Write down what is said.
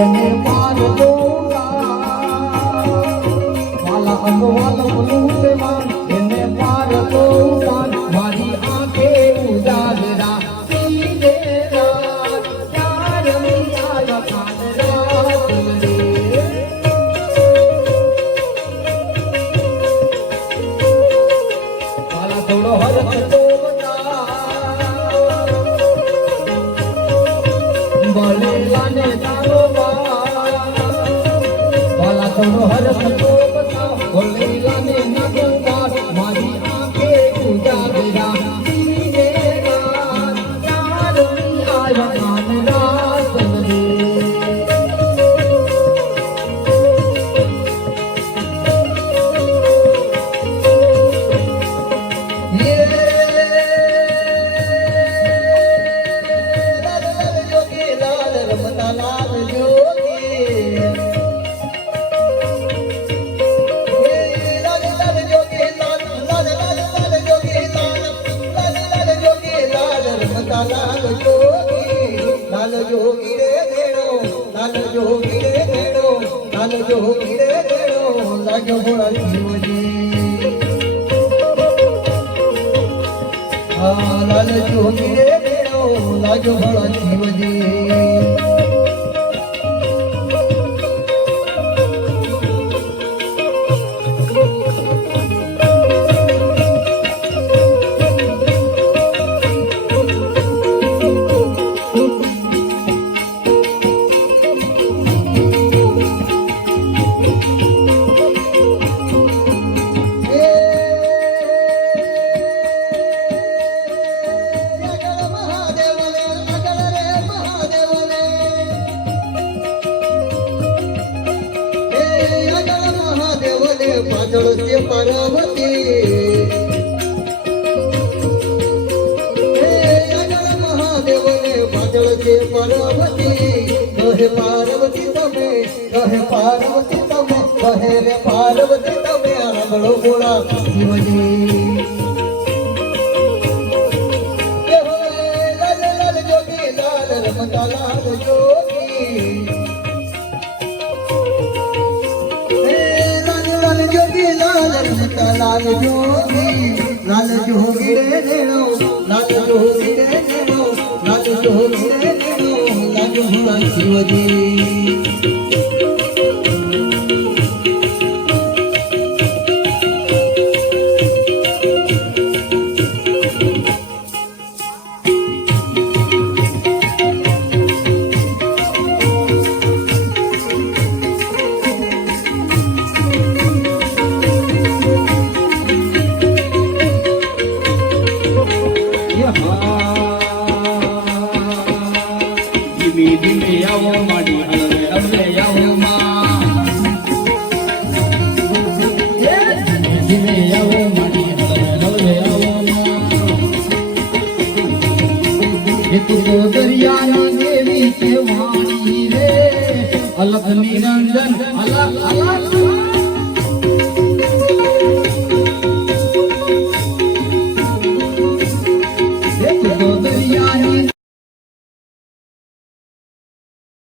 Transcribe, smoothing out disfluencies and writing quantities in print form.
એને પાર વાલા અમવાલ મુલમાં એને પાર મારી આંખે ઉજાગરા સીધે રાત ચાર મિયા ખાન રાત વાલા થોડો હરખ તો બલેલાને તારો વાલા થોડો હરખ તો બલેલાને નગો મારી આંખે ઉજાગરા સીધે રાત ચાર મિયા ખાન રાત लाल जोगी रे देड़ो लाल जोगी रे देड़ो लाल जोगी रे देड़ो लागो भोला जीवजी लाल जोगी रे देड़ो लागो भोला जीवजी पाजल से पार्वती महादेव ने पाजल से पार्वती कहे पार्वती तमें कहे पार्वती तमें कहे रे पार्वती तमें आगलो बोला शिवजी लाल लाल जोगी लाल रमता लाल जोगी लाल जोगी रे देड़ो लाल जोगी रे देड़ो लाल जोगी रे देड़ो लाल भोला शिवजी दरिया देवी के वाणी रे अलग निरंजन अलग अलग